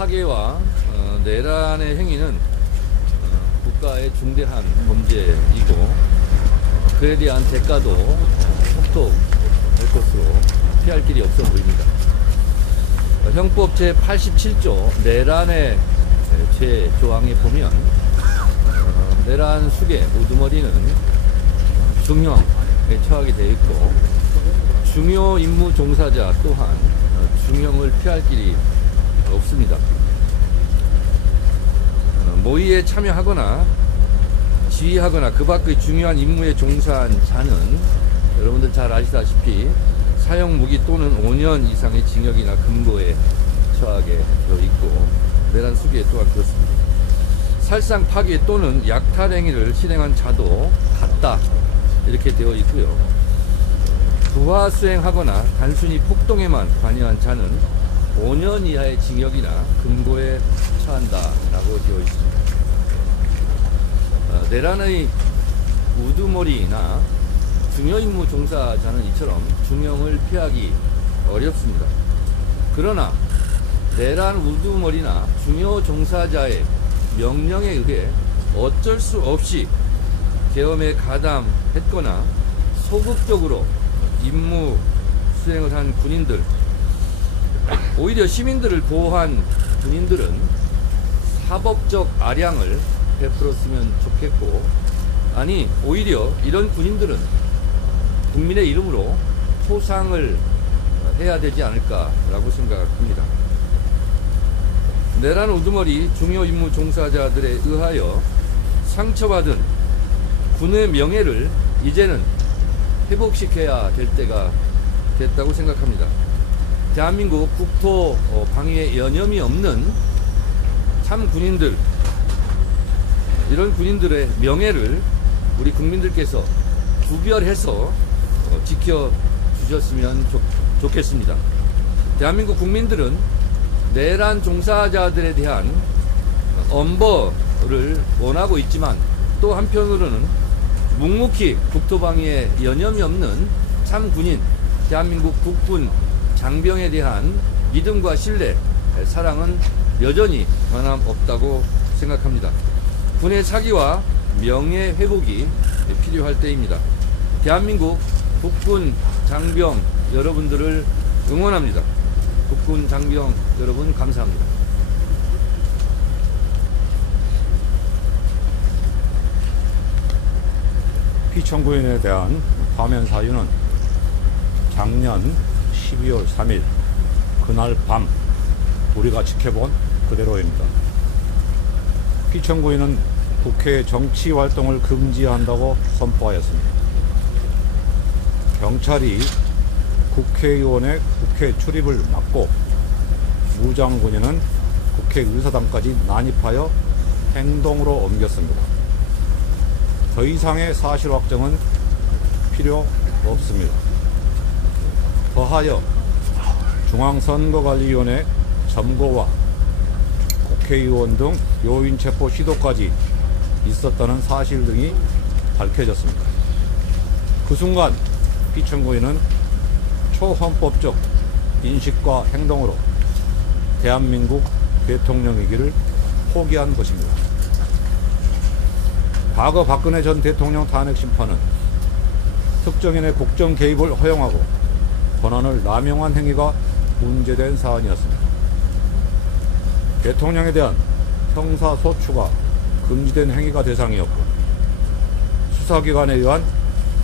파괴와 내란의 행위는 국가의 중대한 범죄이고 그에 대한 대가도 속독할 것으로 피할 길이 없어 보입니다. 형법 제87조 내란의 죄 조항에 보면 내란 숙의 우두머리는 중형에 처하게 되어 있고 중요 임무 종사자 또한 중형을 피할 길이 없습니다. 모의에 참여하거나 지휘하거나 그 밖의 중요한 임무에 종사한 자는 여러분들 잘 아시다시피 사형 무기 또는 5년 이상의 징역이나 금고에 처하게 되어 있고 내란 수기에 또한 그렇습니다. 살상 파괴 또는 약탈 행위를 실행한 자도 같다 이렇게 되어 있고요. 부하 수행하거나 단순히 폭동에만 관여한 자는 5년 이하의 징역이나 금고에 처한다라고 되어 있습니다. 내란의 우두머리나 중요임무 종사자는 이처럼 중형을 피하기 어렵습니다. 그러나 내란 우두머리나 중요 종사자의 명령에 의해 어쩔 수 없이 계엄에 가담했거나 소극적으로 임무 수행을 한 군인들, 오히려 시민들을 보호한 군인들은 사법적 아량을 베풀었으면 좋겠고, 아니 오히려 이런 군인들은 국민의 이름으로 포상을 해야 되지 않을까라고 생각합니다. 내란 우두머리 중요 임무 종사자들에 의하여 상처받은 군의 명예를 이제는 회복시켜야 될 때가 됐다고 생각합니다. 대한민국 국토 방위에 여념이 없는 참 군인들, 이런 군인들의 명예를 우리 국민들께서 구별해서 지켜주셨으면 좋겠습니다. 대한민국 국민들은 내란 종사자들에 대한 엄벌을 원하고 있지만 또 한편으로는 묵묵히 국토방위에 여념이 없는 참 군인, 대한민국 국군 장병에 대한 믿음과 신뢰, 사랑은 여전히 변함없다고 생각합니다. 군의 사기와 명예 회복이 필요할 때입니다. 대한민국 국군 장병 여러분들을 응원합니다. 국군 장병 여러분 감사합니다. 피청구인에 대한 파면 사유는 작년 12월 3일 그날 밤 우리가 지켜본 그대로입니다. 피청구인은 국회 정치활동을 금지한다고 선포하였습니다. 경찰이 국회의원의 국회 출입을 막고 무장군인은 국회의사당까지 난입하여 행동으로 옮겼습니다. 더 이상의 사실 확정은 필요 없습니다. 더하여 중앙선거관리위원회 점거와 국회의원 등 요인 체포 시도까지 있었다는 사실 등이 밝혀졌습니다. 그 순간 피청구인은 초헌법적 인식과 행동으로 대한민국 대통령이기를 포기한 것입니다. 과거 박근혜 전 대통령 탄핵 심판은 특정인의 국정 개입을 허용하고 권한을 남용한 행위가 문제된 사안이었습니다. 대통령에 대한 형사소추가 금지된 행위가 대상이었고 수사기관에 의한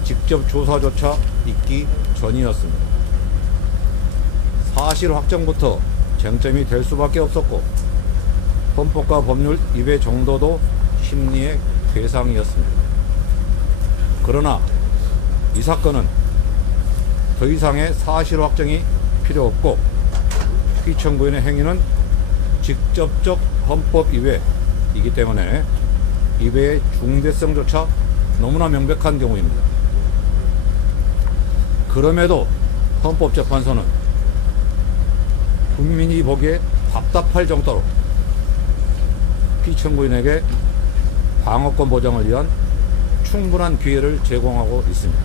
직접 조사조차 있기 전이었습니다. 사실 확정부터 쟁점이 될 수밖에 없었고 헌법과 법률 위배 정도도 심리의 대상이었습니다. 그러나 이 사건은 더 이상의 사실 확정이 필요 없고 피청구인의 행위는 직접적 헌법 위배이기 때문에 위배의 중대성조차 너무나 명백한 경우입니다. 그럼에도 헌법재판소는 국민이 보기에 답답할 정도로 피청구인에게 방어권 보장을 위한 충분한 기회를 제공하고 있습니다.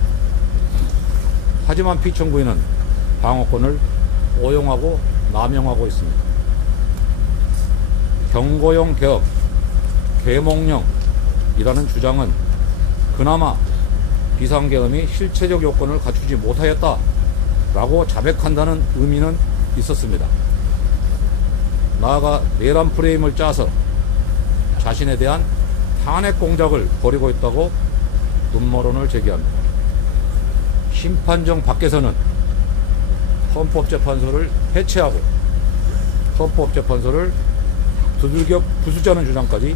하지만 피청구인은 방어권을 오용하고 남용하고 있습니다. 경고용 개업, 계몽령이라는 주장은 그나마 비상계엄이 실체적 요건을 갖추지 못하였다라고 자백한다는 의미는 있었습니다. 나아가 내란 프레임을 짜서 자신에 대한 탄핵 공작을 벌이고 있다고 음모론을 제기합니다. 심판정 밖에서는 헌법재판소를 해체하고 헌법재판소를 두들겨 부수자는 주장까지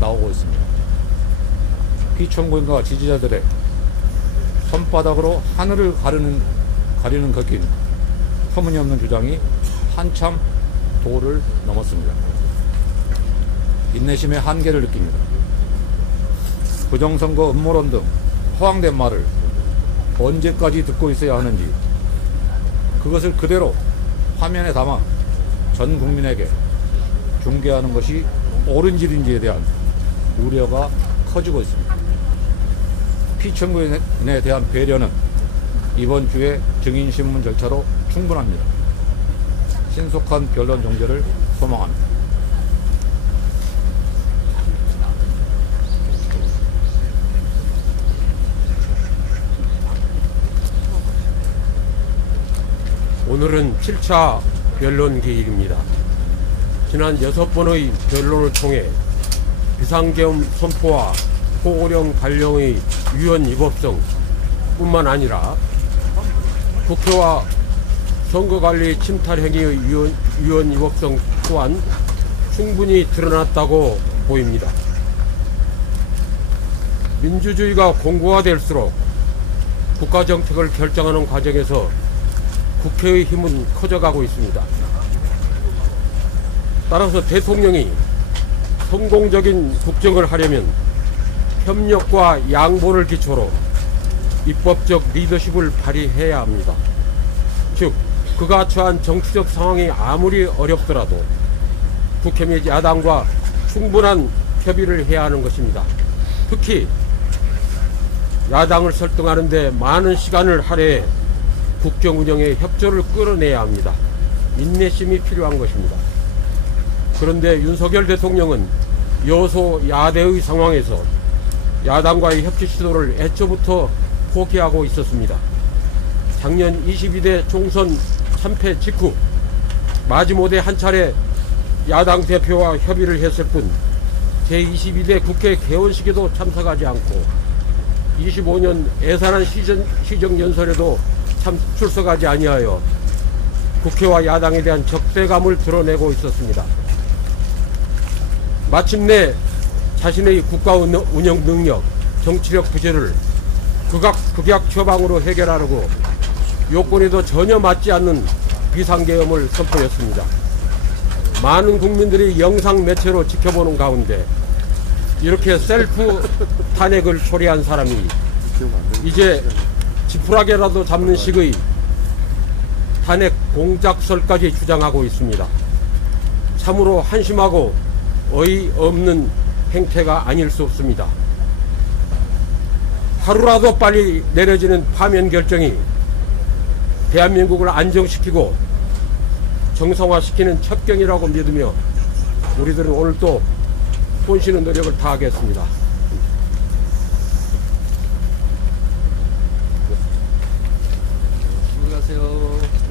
나오고 있습니다. 피청구인과 지지자들의 손바닥으로 하늘을 가리는 걷긴 터무니없는 주장이 한참 도를 넘었습니다. 인내심의 한계를 느낍니다. 부정선거 음모론 등 허황된 말을 언제까지 듣고 있어야 하는지, 그것을 그대로 화면에 담아 전 국민에게 중계하는 것이 옳은 일인지에 대한 우려가 커지고 있습니다. 피청구인에 대한 배려는 이번 주에 증인신문 절차로 충분합니다. 신속한 변론 종결을 소망합니다. 오늘은 7차 변론 기일입니다. 지난 6번의 변론을 통해 비상계엄 선포와 포고령 발령의 위헌 위법성 뿐만 아니라 국회와 선거관리 침탈 행위의 위헌 위법성 또한 충분히 드러났다고 보입니다. 민주주의가 공고화될수록 국가정책을 결정하는 과정에서 국회의 힘은 커져가고 있습니다. 따라서 대통령이 성공적인 국정을 하려면 협력과 양보를 기초로 입법적 리더십을 발휘해야 합니다. 즉, 그가 처한 정치적 상황이 아무리 어렵더라도 국회 및 야당과 충분한 협의를 해야 하는 것입니다. 특히 야당을 설득하는 데 많은 시간을 할애해 국정 운영에 협조를 끌어내야 합니다. 인내심이 필요한 것입니다. 그런데 윤석열 대통령은 여소야대의 상황에서 야당과의 협치 시도를 애초부터 포기하고 있었습니다. 작년 22대 총선 참패 직후 마지못해 한 차례 야당 대표와 협의를 했을 뿐 제22대 국회 개원식에도 참석하지 않고 25년 애산한 시정연설에도 출석하지 아니하여 국회와 야당에 대한 적대감을 드러내고 있었습니다. 마침내 자신의 국가 운영 능력, 정치력 부재를 극약 처방으로 해결하려고 요건에도 전혀 맞지 않는 비상계엄을 선포했습니다. 많은 국민들이 영상 매체로 지켜보는 가운데 이렇게 셀프 탄핵을 초래한 사람이 이제 지푸라기라도 잡는 식의 탄핵 공작설까지 주장하고 있습니다. 참으로 한심하고 어이없는 행태가 아닐 수 없습니다. 하루라도 빨리 내려지는 파면 결정이 대한민국을 안정시키고 정상화시키는 첩경이라고 믿으며 우리들은 오늘 또 손쉬는 노력을 다하겠습니다. 수고하세요.